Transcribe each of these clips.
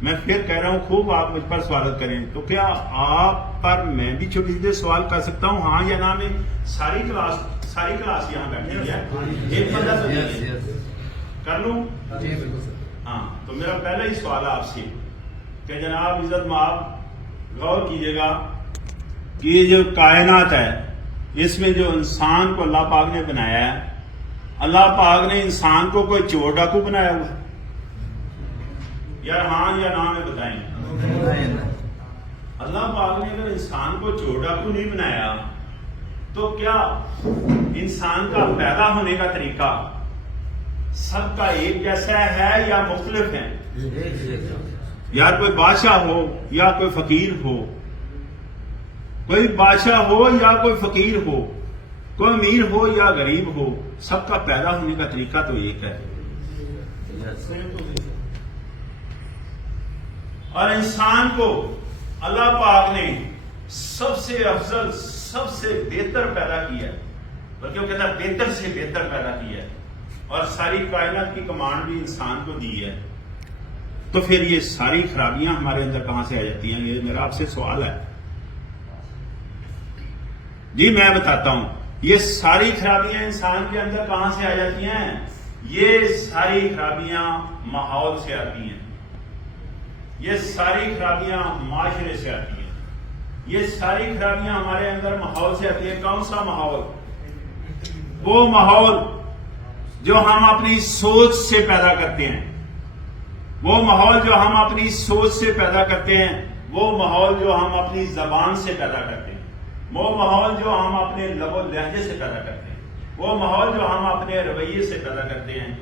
میں پھر کہہ رہا ہوں خوب آپ مجھ پر سوالت کریں تو کیا آپ پر میں بھی چھوٹی سی سوال کر سکتا ہوں ہاں یا نہ میں ساری کلاس یہاں بیٹھی ہے ایک بندہ تو نہیں ہے کر لوں ہاں تو میرا پہلا ہی سوال ہے آپ سے کہ جناب عزت مآب غور کیجئے گا کہ یہ جو کائنات ہے اس میں جو انسان کو اللہ پاک نے بنایا ہے اللہ پاک نے انسان کو کوئی چور ڈاکو بنایا ہوا یار ہاں یا نہ میں بتائیں اللہ پاک نے اگر انسان کو چور ڈاکو نہیں بنایا تو کیا انسان کا پیدا ہونے کا طریقہ سب کا ایک جیسا ہے یا مختلف ہے یا کوئی بادشاہ ہو یا کوئی فقیر ہو کوئی بادشاہ ہو یا کوئی فقیر ہو کوئی امیر ہو یا غریب ہو سب کا پیدا ہونے کا طریقہ تو ایک ہے اور انسان کو اللہ پاک نے سب سے افضل سب سے بہتر پیدا کیا بلکہ وہ کہتا ہے بہتر سے بہتر پیدا کیا اور ساری کائنات کی کمانڈ بھی انسان کو دی ہے تو پھر یہ ساری خرابیاں ہمارے اندر کہاں سے آ جاتی ہیں یہ میرا آپ سے سوال ہے جی میں بتاتا ہوں یہ ساری خرابیاں انسان کے اندر کہاں سے آ جاتی ہیں یہ ساری خرابیاں ماحول سے آتی ہیں یہ ساری خرابیاں معاشرے سے آتی ہیں یہ ساری خرابیاں ہمارے اندر ماحول سے آتی ہیں کون سا ماحول وہ ماحول جو ہم اپنی سوچ سے پیدا کرتے ہیں وہ ماحول جو ہم اپنی سوچ سے پیدا کرتے ہیں وہ ماحول جو ہم اپنی زبان سے پیدا کرتے ہیں وہ ماحول جو ہم اپنے لب و لہجے سے پیدا کرتے ہیں وہ ماحول جو ہم اپنے رویے سے پیدا کرتے ہیں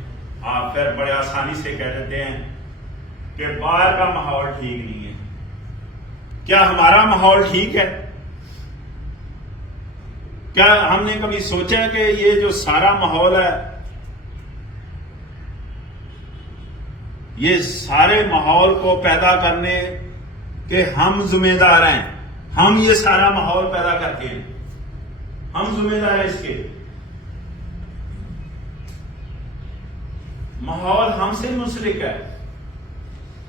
آپ پھر بڑے آسانی سے کہہ دیتے ہیں کہ باہر کا ماحول ٹھیک نہیں ہے کیا ہمارا ماحول ٹھیک ہے کیا ہم نے کبھی سوچا کہ یہ جو سارا ماحول ہے یہ سارے ماحول کو پیدا کرنے کے ہم ذمہ دار ہیں ہم یہ سارا ماحول پیدا کرتے ہیں ہم ذمہ دار ہیں اس کے ماحول ہم سے منسلک ہے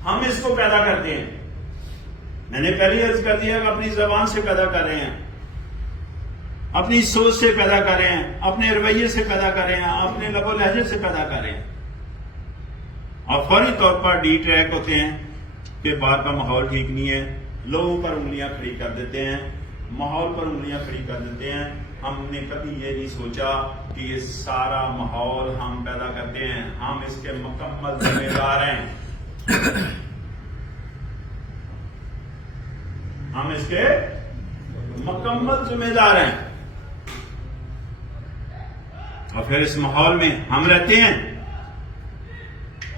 ہم اس کو پیدا کرتے ہیں میں نے پہلے عرض کر دیا کہ اپنی زبان سے پیدا کر رہے ہیں اپنی سوچ سے پیدا کر رہے ہیں اپنے رویے سے پیدا کر رہے ہیں اپنے لب و لہجے سے پیدا کر رہے ہیں اور فوری طور پر ڈی ٹریک ہوتے ہیں کہ باہر کا ماحول ٹھیک نہیں ہے لوگوں پر انگلیاں کھڑی کر دیتے ہیں ماحول پر انگلیاں کھڑی کر دیتے ہیں ہم نے کبھی یہ نہیں سوچا کہ یہ سارا ماحول ہم پیدا کرتے ہیں ہم اس کے مکمل ذمہ دار ہیں ہم اس کے مکمل ذمہ دار ہیں اور پھر اس ماحول میں ہم رہتے ہیں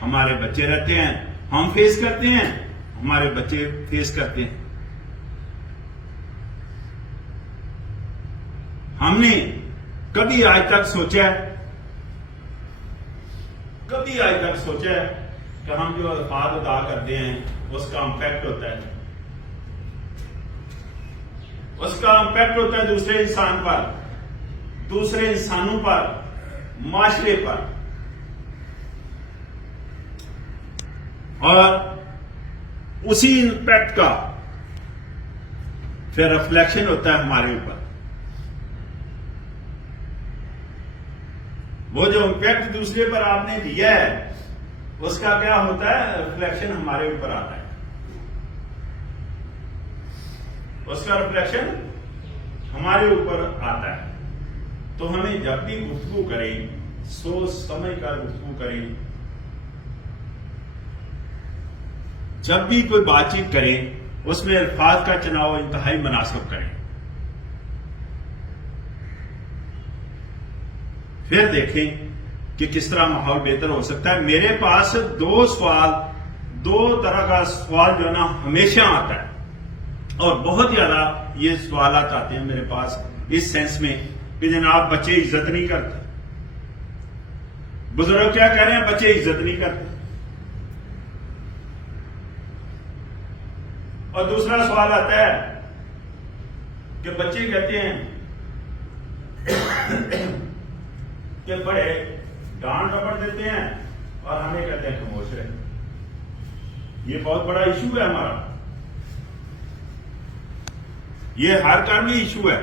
ہمارے بچے رہتے ہیں ہم فیس کرتے ہیں ہمارے بچے فیس کرتے ہیں ہم نے کبھی آج تک سوچا ہے کہ ہم جو الفاظ ادا کرتے ہیں اس کا امپیکٹ ہوتا ہے دوسرے انسان پر دوسرے انسانوں پر معاشرے پر اور اسی امپیکٹ کا پھر ریفلیکشن ہوتا ہے ہمارے اوپر وہ جو امپیکٹ دوسرے پر آپ نے دیا ہے اس کا کیا ہوتا ہے ریفلیکشن ہمارے اوپر آتا ہے اس کا ریفلیکشن ہمارے اوپر آتا ہے تو ہمیں جب بھی گفتگو کریں سوچ سمجھ کر گفتگو کریں جب بھی کوئی بات چیت کریں اس میں الفاظ کا چناؤ انتہائی مناسب کریں پھر دیکھیں کہ کس طرح ماحول بہتر ہو سکتا ہے میرے پاس دو طرح کا سوال جو ہے نا ہمیشہ آتا ہے اور بہت زیادہ یہ سوالات آتے ہیں میرے پاس اس سینس میں کہ جناب بچے عزت نہیں کرتے بزرگ کیا کہہ رہے ہیں بچے عزت نہیں کرتے اور دوسرا سوال آتا ہے کہ بچے کہتے ہیں کہ بڑے ڈانٹ ڈپٹ دیتے ہیں اور ہمیں کہتے ہیں خاموش رہے یہ بہت بڑا ایشو ہے ہمارا، یہ ہر کار میں ایشو ہے.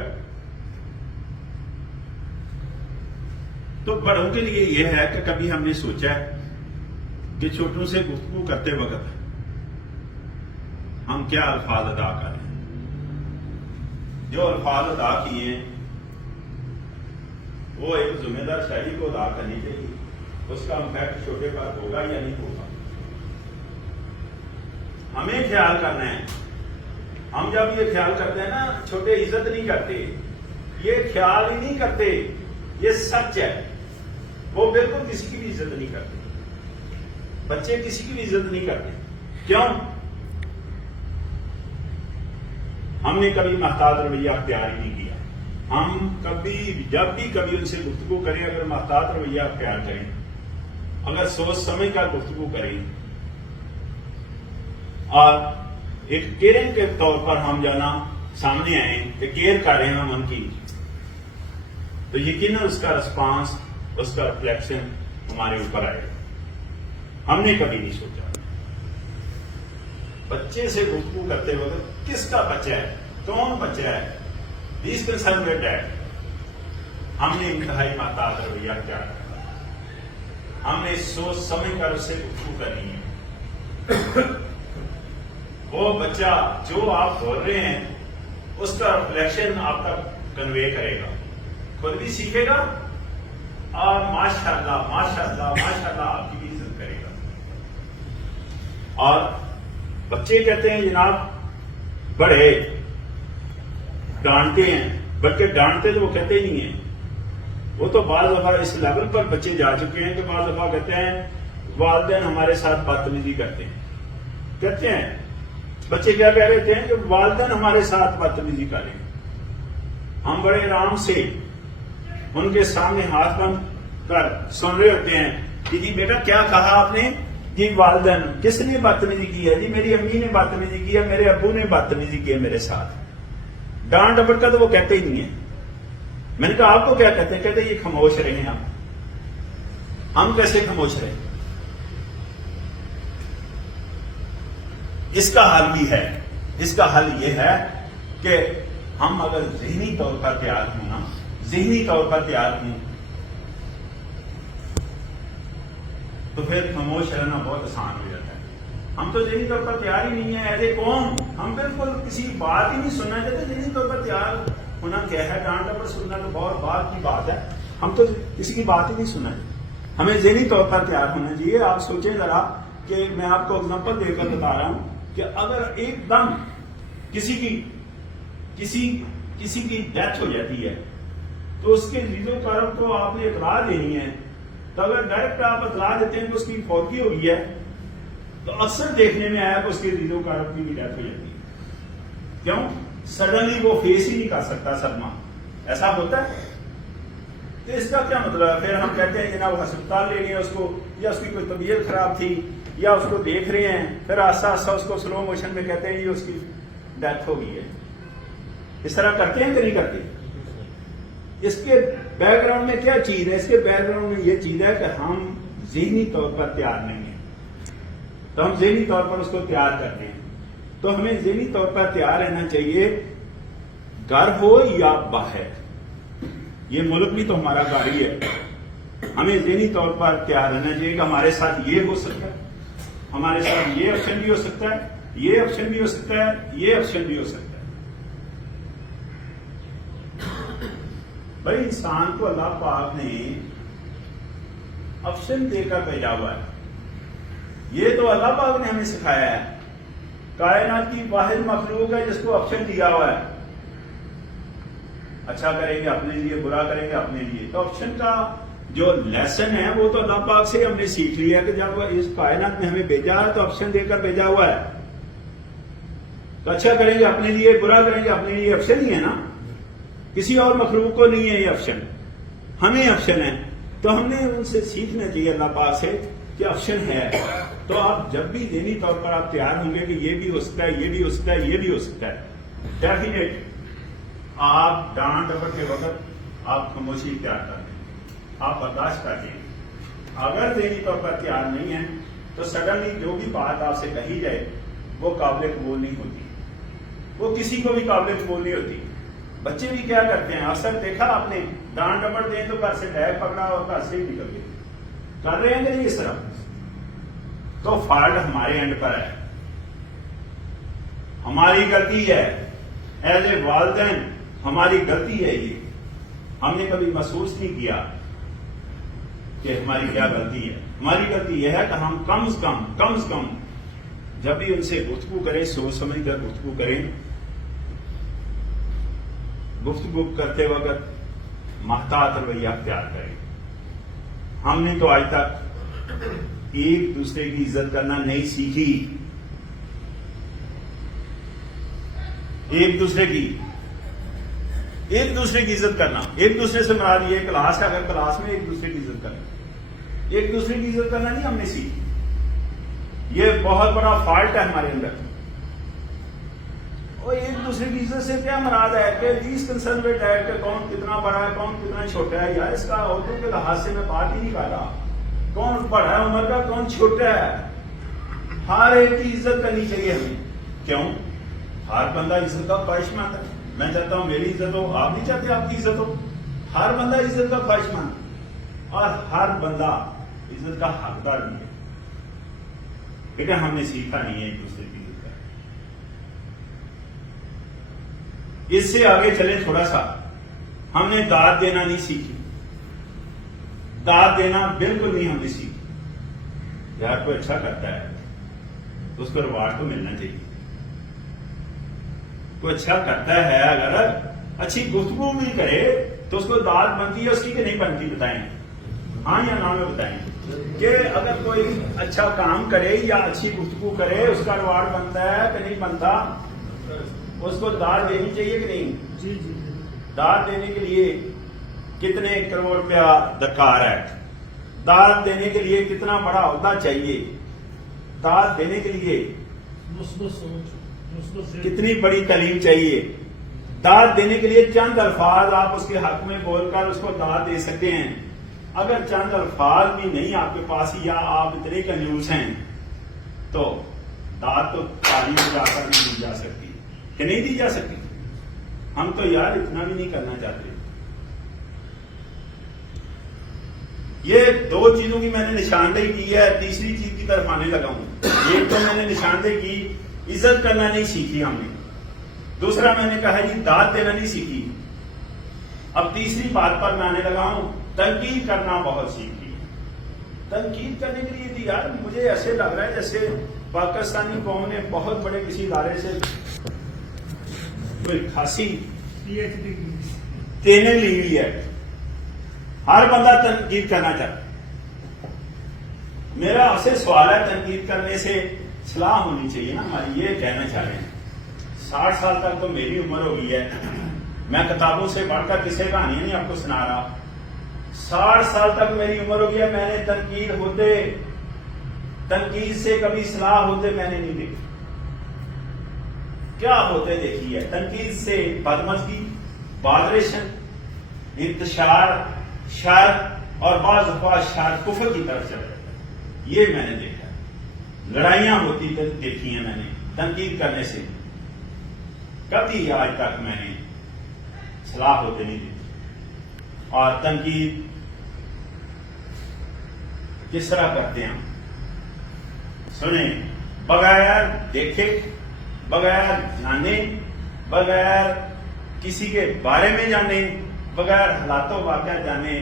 تو بڑوں کے لیے یہ ہے کہ کبھی ہم نے سوچا ہے کہ چھوٹوں سے گفتگو کرتے وقت ہم کیا الفاظ ادا کریں. جو الفاظ ادا کیے ہیں وہ ایک ذمہ دار شاعری کو ادا کرنی چاہیے. اس کا امپیکٹ چھوٹے پر ہوگا یا نہیں ہوگا، ہمیں خیال کرنا ہے. ہم جب یہ خیال کرتے ہیں نا، چھوٹے عزت نہیں کرتے، یہ خیال ہی نہیں کرتے، یہ سچ ہے. وہ بالکل کسی کی بھی عزت نہیں کرتے، بچے کسی کی بھی عزت نہیں کرتے. کیوں؟ ہم نے کبھی محتاط رویہ اختیار ہی نہیں کیا. ہم کبھی جب بھی کبھی ان سے گفتگو کریں، اگر محتاط رویہ اختیار کریں، اگر سوچ سمجھ کر گفتگو کریں اور ایک کیئرنگ کے طور پر ہم جانا سامنے آئیں کہ کیئر کر رہے ہیں ہم ان کی، تو یقیناً اس کا رسپانس، اس کا ریفلیکشن ہمارے اوپر آئے گا. ہم نے کبھی نہیں سوچا. بچے سے گفتگو کرتے وقت کس کا بچہ ہے، کون بچہ ہے، بیس کنسرنیٹ ہے، ہم نے انتہائی محتاط رویہ کیا کرنا. ہم نے سوچ سمجھ کر اس سے گفتگو کرنی ہے. وہ بچہ جو آپ بول رہے ہیں اس کا ریفلیکشن آپ کا کنوے کرے گا، خود بھی سیکھے گا اور ماشاءاللہ ماشاءاللہ ماشاءاللہ آپ کی بھی عزت کرے گا. اور بچے کہتے ہیں جناب بڑے ڈانٹتے ہیں، بلکہ ڈانٹتے تو وہ کہتے ہی نہیں ہیں. وہ تو بعض دفعہ اس لیول پر بچے جا چکے ہیں کہ بعض دفعہ کہتے ہیں والدین ہمارے ساتھ بدتمیزی کرتے ہیں. کہتے ہیں بچے کیا کہہ رہے تھے کہ والدین ہمارے ساتھ بدتمیزی کر رہے ہیں. ہم بڑے آرام سے ان کے سامنے ہاتھ بند کر سن رہے ہوتے ہیں کہ جی بیٹا کیا کہا آپ نے؟ جی والدین کس نے بدتمیزی کی ہے؟ جی میری امی نے بدتمیزی کی ہے، میرے ابو نے بدتمیزی کی ہے میرے ساتھ. ڈانٹ ڈپٹ کا تو وہ کہتے ہی نہیں ہے. میں نے کہا آپ کو کیا کہتے ہیں؟ کہتے ہیں یہ خاموش رہے ہیں. ہم کیسے خاموش رہے؟ اس کا حل بھی ہے. اس کا حل یہ ہے کہ ہم اگر ذہنی طور پر تیار ہوں نا، ذہنی طور پر تیار ہوں تو پھر خاموش رہنا بہت آسان ہو جاتا ہے. ہم تو ذہنی طور پر تیار ہی نہیں ہے ایز اے قوم. ہم بالکل کسی بات ہی نہیں سننا چاہتے. ذہنی طور پر تیار ہونا کیا ہے؟ ڈانٹ ڈپٹ سننا تو بہت بات کی بات ہے. ہم تو کسی کی بات ہی نہیں سننا چاہتے. ہمیں ذہنی طور پر تیار ہونا چاہیے. آپ سوچیں ذرا کہ میں آپ کو ایگزامپل دے کر بتا رہا ہوں کہ اگر ایک دم کسی کی ڈیتھ ہو جاتی ہے تو اس کے عزیز و کرم کو آپ نے اطلاع دینی ہے. تو اگر ڈائریکٹ آپ اطلاع دیتے ہیں کہ اس کی فوتگی ہو گئی ہے تو اکثر دیکھنے میں آیا کہ اس کے عزیز و کرم کی بھی ڈیتھ ہو جاتی ہے. کیوں؟ سڈنلی وہ فیس ہی نہیں کر سکتا صدمہ. ایسا ہوتا ہے. تو اس کا کیا مطلب ہے؟ پھر ہم کہتے ہیں جناب ہسپتال لے گئے اس کو، یا اس کی کوئی طبیعت خراب تھی، یا اس کو دیکھ رہے ہیں، پھر آہستہ آہستہ اس کو سلو موشن میں کہتے ہیں یہ اس کی ڈیتھ ہو گئی ہے. اس طرح کرتے ہیں کہ نہیں کرتے؟ اس کے بیک گراؤنڈ میں کیا چیز ہے؟ اس کے بیک گراؤنڈ میں یہ چیز ہے کہ ہم ذہنی طور پر تیار نہیں ہیں. تو ہم ذہنی طور پر اس کو تیار کرتے ہیں. تو ہمیں ذہنی طور پر تیار رہنا چاہیے، گھر ہو یا باہر. یہ ملک بھی تو ہمارا گھر ہی ہے. ہمیں ذہنی طور پر تیار رہنا چاہیے کہ ہمارے ساتھ یہ ہو سکتا ہے، ہمارے ساتھ یہ آپشن بھی ہو سکتا ہے، یہ آپشن بھی ہو سکتا ہے، یہ آپشن بھی ہو سکتا ہے. بھائی انسان کو اللہ پاک نے آپشن دے کر بھیجا ہوا ہے. یہ تو اللہ پاک نے ہمیں سکھایا ہے. کائنات کی واحد مخلوق ہے جس کو آپشن دیا ہوا ہے. اچھا کریں گے اپنے لیے، برا کریں گے اپنے لیے. تو آپشن کا جو لیسن ہے وہ تو اللہ پاک سے ہم نے سیکھ لیا کہ جب وہ اس کائنات میں ہمیں بھیجا ہے تو آپشن دے کر بھیجا ہوا ہے. تو اچھا کریں گے اپنے لیے، برا کریں گے اپنے لیے. آپشن ہی ہے نا، کسی اور مخلوق کو نہیں ہے یہ آپشن، ہمیں آپشن ہے. تو ہم نے ان سے سیکھنا چاہیے اللہ پاک سے کہ آپشن ہے. تو آپ جب بھی ذہنی طور پر آپ تیار ہوں گے کہ یہ بھی ہو سکتا ہے، یہ بھی ہو سکتا ہے، یہ بھی ہو سکتا ہے، ڈیفینیٹ آپ ڈانٹ ڈپٹ کے وقت آپ خاموشی اختیار کر دیں، آپ برداشت کر دیں. اگر ذہنی طور پر تیار نہیں ہے تو سڈنلی جو بھی بات آپ سے کہی جائے وہ قابل قبول نہیں ہوتی، وہ کسی کو بھی قابل قبول نہیں ہوتی۔ بچے بھی کیا کرتے ہیں، اکثر دیکھا آپ نے، ڈانٹ ڈپٹ دیں تو گھر سے بیگ پکڑا اور گھر سے ہی نکل گئے، کر رہے ہیں کہ نہیں اس طرح؟ تو فالٹ ہمارے اینڈ پر ہے، ہماری غلطی ہے، ایز اے والدین ہماری غلطی ہے یہ۔ ہم نے کبھی محسوس نہیں کیا کہ ہماری کیا غلطی ہے۔ ہماری غلطی یہ ہے کہ ہم کم از کم جب بھی ان سے گفتگو کریں سوچ سمجھ کر گفتگو کریں، گفتگو کرتے وقت محتاط رویہ اختیار کریں۔ ہم نے تو آج تک ایک دوسرے کی عزت کرنا نہیں سیکھی، ایک دوسرے کی عزت کرنا، ایک دوسرے سے مراد یہ کلاس ہے، اگر کلاس میں ایک دوسرے کی عزت کرنا، ایک دوسرے کی عزت کرنا نہیں ہم نے سیکھی۔ یہ بہت بڑا فالٹ ہے ہمارے اندر۔ اور ایک دوسرے کی عزت سے کیا مراد ہے کہ لیسٹ کنسرویٹ ہے کہ کون کتنا بڑا ہے کون کتنا چھوٹا ہے، یار اس کا عورتوں کے لحاظ سے میں بات ہی نہیں کر رہا، کون بڑا ہے عمر کا کون چھوٹا ہے۔ ہر ایک کی عزت کرنی چاہیے ہمیں۔ کیوں؟ ہر بندہ عزت کا خواہش مند ہے۔ میں چاہتا ہوں میری عزت ہو، آپ نہیں چاہتے آپ کی عزت ہو۔ ہر بندہ عزت کا خواہش مند اور ہر بندہ عزت کا حقدار بھی ہے، لیکن ہم نے سیکھا نہیں ہے ایک دوسرے کی عزت کا۔ اس سے آگے چلیں تھوڑا سا، ہم نے داد دینا نہیں سیکھی، داد دینا بالکل نہیں ہم نے سیکھی۔ یار کوئی اچھا کرتا ہے تو اس کو ریوارڈ تو ملنا چاہیے، کوئی اچھا کرتا ہے اگر اچھی گفتگو بھی کرے تو اس کو داد بنتی ہے اس کی کہ نہیں بنتی؟ بتائیں ہاں یا نا میں بتائیں کہ اگر کوئی اچھا کام کرے یا اچھی گفتگو کرے اس کا ریوارڈ بنتا ہے کہ نہیں بنتا؟ اس کو داد دینی چاہیے کہ نہیں؟ جی۔ داد دینے کے لیے کتنے کروڑ روپیہ درکار ہے؟ داد دینے کے لیے کتنا بڑا عہدہ چاہیے؟ داد دینے کے لیے مثبت سوچ، مثبت ذہن، کتنی بڑی تعلیم چاہیے؟ داد دینے کے لیے چند الفاظ آپ اس کے حق میں بول کر اس کو داد دے سکتے ہیں۔ اگر چند الفاظ بھی نہیں آپ کے پاس یا آپ اتنے کنجوس ہیں تو داد تو تعلیم جا کر نہیں دی جا سکتی کہ نہیں دی جا سکتی۔ ہم تو یار اتنا بھی نہیں کرنا چاہتے۔ یہ دو چیزوں کی میں نے نشاندہی کی ہے، تیسری چیز کی طرف آنے لگا ہوں۔ ایک تو میں نے نشاندہی کی عزت کرنا نہیں سیکھی ہم نے، دوسرا میں نے کہا جی داد دینا نہیں سیکھی، اب تیسری بات پر میں آنے لگا ہوں، تنقید کرنا بہت سیکھ لی۔ تنقید کرنے کے لیے بھی یار مجھے ایسے لگ رہا ہے جیسے پاکستانی قوم نے بہت بڑے کسی ادارے سے کوئی خاصی PhD ٹریننگ لی ہوئی ہے، ہر بندہ تنقید کرنا چاہتا۔ میرا آپ سے سوال ہے، تنقید کرنے سے صلاح ہونی چاہیے نا ہماری، یہ کہنا چاہ رہے ہیں۔ 60 سال تک تو میری عمر ہو گئی ہے، میں کتابوں سے پڑھ کر کسی کہانیاں نہیں آپ کو سنا رہا۔ 60 سال تک میری عمر ہو گئی ہے، میں نے تنقید سے کبھی صلاح ہوتے میں نے نہیں دیکھی۔ کیا ہوتے دیکھی ہے؟ تنقید سے بدمزگی، بادریشن، انتشار، شر اور بعض دفعہ شر کفر کی طرف چل رہا ہے، یہ میں نے دیکھا۔ لڑائیاں ہوتی دیکھی ہیں میں نے تنقید کرنے سے، کبھی آج تک میں نے صلاح ہوتے نہیں دیکھی۔ اور تنقید کس طرح کرتے ہیں؟ سنیں، بغیر دیکھے، بغیر جانے، بغیر کسی کے بارے میں جانے، بغیر حالات و واقعہ جانے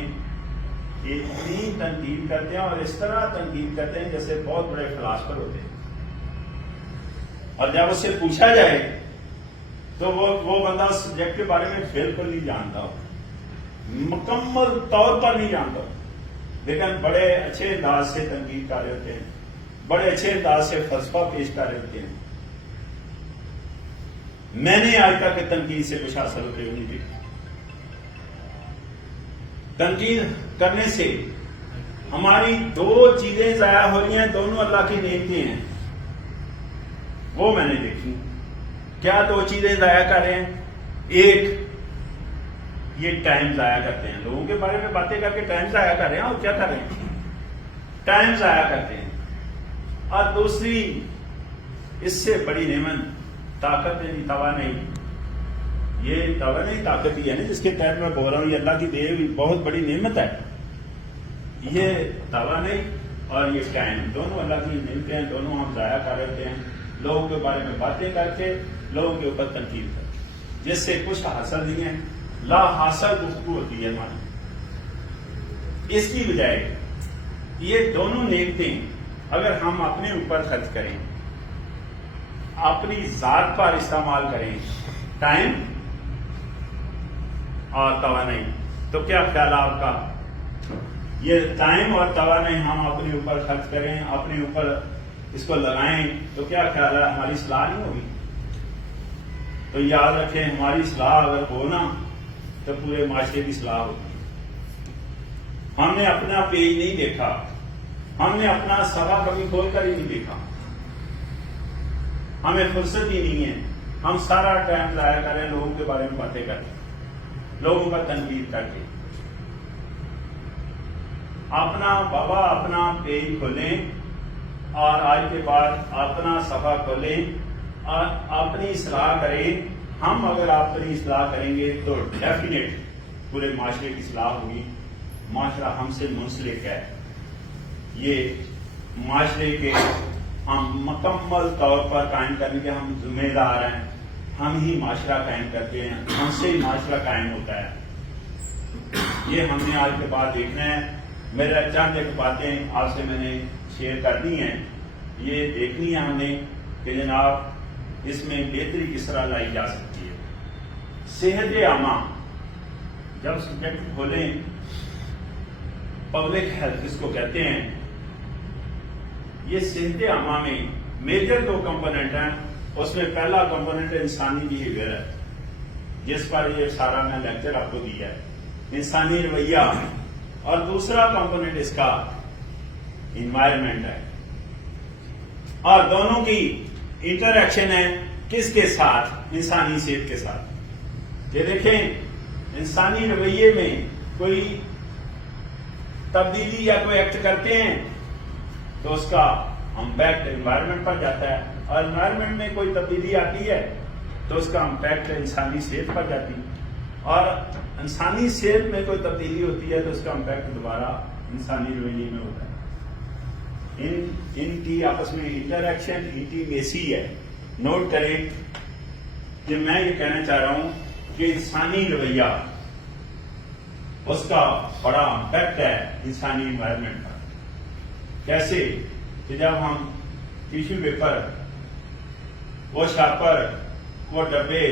اتنی تنقید کرتے ہیں، اور اس طرح تنقید کرتے ہیں جیسے بہت بڑے فلاسفر ہوتے ہیں۔ اور جب اس سے پوچھا جائے تو وہ بندہ سبجیکٹ کے بارے میں بالکل نہیں جانتا ہو، مکمل طور پر نہیں جانتا ہو، لیکن بڑے اچھے انداز سے تنقید کر رہے ہوتے ہیں، بڑے اچھے انداز سے فلسفہ پیش کر رہے ہوتے ہیں۔ میں نے آج تک تنقید سے کچھ حاصل ہوتے ہوئے نہیں دیکھا۔ تنقید کرنے سے ہماری دو چیزیں ضائع ہو رہی ہیں، دونوں اللہ کی نعمتیں ہیں، وہ میں نے دیکھی۔ کیا دو چیزیں ضائع کر رہے ہیں؟ ایک، یہ ٹائم ضائع کرتے ہیں، لوگوں کے بارے میں باتیں کر کے ٹائم ضائع کر رہے ہیں، اور کیا کر رہے ہیں؟ ٹائم ضائع کرتے ہیں۔ اور دوسری اس سے بڑی نعمت طاقت یعنی توانائی. یہ توانائی طاقت ہی ہے نا جس کے تحت میں بول رہا ہوں. یہ اللہ کی دی ہوئی بہت بڑی نعمت ہے. یہ توانائی اور یہ ٹائم دونوں اللہ کی ملتے ہیں. دونوں ہم ضائع کر دیتے ہیں لوگوں کے بارے میں باتیں کر کے, لوگوں کے اوپر تنقید کر کے, جس سے کچھ حاصل نہیں ہے. لا حاصل گفتگو ہوتی ہے ہماری. اس کی بجائے یہ دونوں نعمتیں اگر ہم اپنے اوپر خرچ کریں, اپنی ذات پر استعمال کریں, ٹائم اور توانائی, تو کیا خیال ہے آپ کا؟ یہ ٹائم اور توانائی ہم اپنے اوپر خرچ کریں, اپنے اوپر اس کو لگائیں, تو کیا خیال ہے ہماری اصلاح نہیں ہوگی؟ تو یاد رکھیں ہماری اصلاح اگر ہونا تو پورے معاشرے کی اصلاح ہوگی. ہم نے اپنا پیج نہیں دیکھا, ہم نے اپنا صفحہ کبھی کھول کر ہی نہیں دیکھا. ہمیں فرصت ہی نہیں ہے. ہم سارا ٹائم ضائع کریں لوگوں کے بارے میں باتیں کر کے, لوگوں کا تنقید کر کے. اپنا بابا اپنا پیج کھولیں اور آج کے بعد اپنا صفحہ کھولیں اور اپنی اصلاح کریں. ہم اگر اپنی اصلاح کریں گے تو ڈیفینیٹ پورے معاشرے کی اصلاح ہوگی. معاشرہ ہم سے منسلک ہے. یہ معاشرے کے ہم مکمل طور پر قائم کرنے کے ہم ذمہ دار ہیں. ہم ہی معاشرہ قائم کرتے ہیں, ہم سے ہی معاشرہ قائم ہوتا ہے. یہ ہم نے آج کے بعد دیکھنا ہے. میرا چند ایک باتیں آپ سے میں نے شیئر کر دی ہیں. یہ دیکھنی ہے ہم نے کہ جناب اس میں بہتری کس طرح لائی جا سکتی ہے. صحت عامہ جب سبجیکٹ کھولیں, پبلک ہیلتھ اس کو کہتے ہیں. یہ صحت عامہ میں میجر دو کمپوننٹ ہیں. اس میں پہلا کمپوننٹ انسانی بیہیویئر ہے, جس پر یہ سارا میں لیکچر آپ کو دیا ہے, انسانی رویہ. اور دوسرا کمپوننٹ اس کا انوائرمنٹ ہے. اور دونوں کی انٹریکشن ہے کس کے ساتھ؟ انسانی صحت کے ساتھ. یہ دیکھیں انسانی رویے میں کوئی تبدیلی یا کوئی ایکٹ کرتے ہیں تو اس کا امپیکٹ انوائرمنٹ پر جاتا ہے, اور انوائرمنٹ میں کوئی تبدیلی آتی ہے تو اس کا امپیکٹ انسانی صحت پر جاتی ہے, اور انسانی صحت میں کوئی تبدیلی ہوتی ہے تو اس کا امپیکٹ دوبارہ انسانی رویے میں ہوتا ہے. ان کی آپس میں انٹریکشن انٹیمیسی ہے. نوٹ کریں کہ میں یہ کہنا چاہ رہا ہوں کہ انسانی رویہ اس کا بڑا امپیکٹ ہے انسانی انوائرمنٹ پر. کیسے کہ جب ہم ٹیشو پیپر, وہ شاپر, وہ ڈبے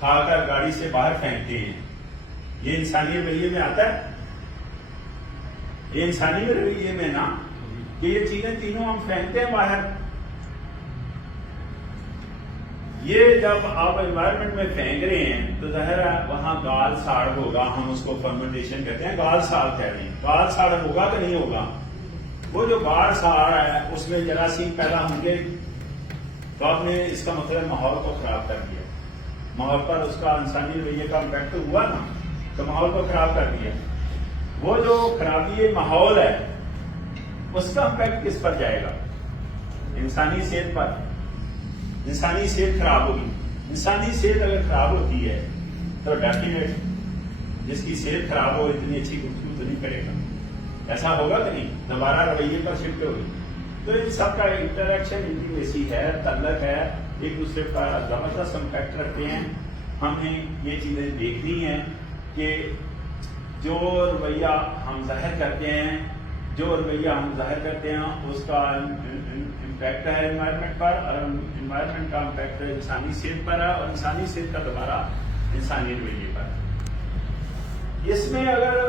کھا کر گاڑی سے باہر پھینکتے ہیں, یہ انسانی رویے میں آتا ہے. یہ انسانی رویے میں نا کہ یہ چیزیں تینوں ہم پھینکتے ہیں باہر. یہ جب آپ انوائرمنٹ میں پھینک رہے ہیں تو ظاہر ہے وہاں گال ساڑ ہوگا. ہم اس کو فرمنٹیشن کہتے ہیں, گال ساڑ کہہ رہے ہیں. گال ساڑ ہوگا کہ نہیں ہوگا؟ وہ جو گال ساڑ ہے اس میں جراثیم پیدا ہوں گے تو آپ نے اس کا مطلب ماحول کو خراب کر دیا. ماحول پر اس کا انسانی رویے کا امپیکٹ ہوا نا, تو ماحول کو خراب کر دیا. وہ جو خرابی ماحول ہے اس کا امپیکٹ کس پر جائے گا؟ انسانی صحت پر. انسانی صحت خراب ہوگی. انسانی صحت اگر خراب ہوتی ہے تو ڈیفینیٹ جس کی صحت خراب ہو اتنی اچھی گفتگو تو نہیں کرے گا. ایسا ہوگا کہ نہیں؟ دوبارہ رویے پر شفٹ ہوگی. تو ان سب کا انٹریکشن انٹیمیسی ہے, تعلق ہے, ایک دوسرے کا زبردست امپیکٹ رکھتے ہیں. ہم نے یہ چیزیں دیکھنی ہیں کہ جو رویہ ہم ظاہر کرتے ہیں, اس کا امپیکٹ ہے انوائرمنٹ پر, اور انوائرمنٹ کا امپیکٹ انسانی صحت پر ہے, اور انسانی صحت کا دوبارہ انسانی رویے پر. اس میں اگر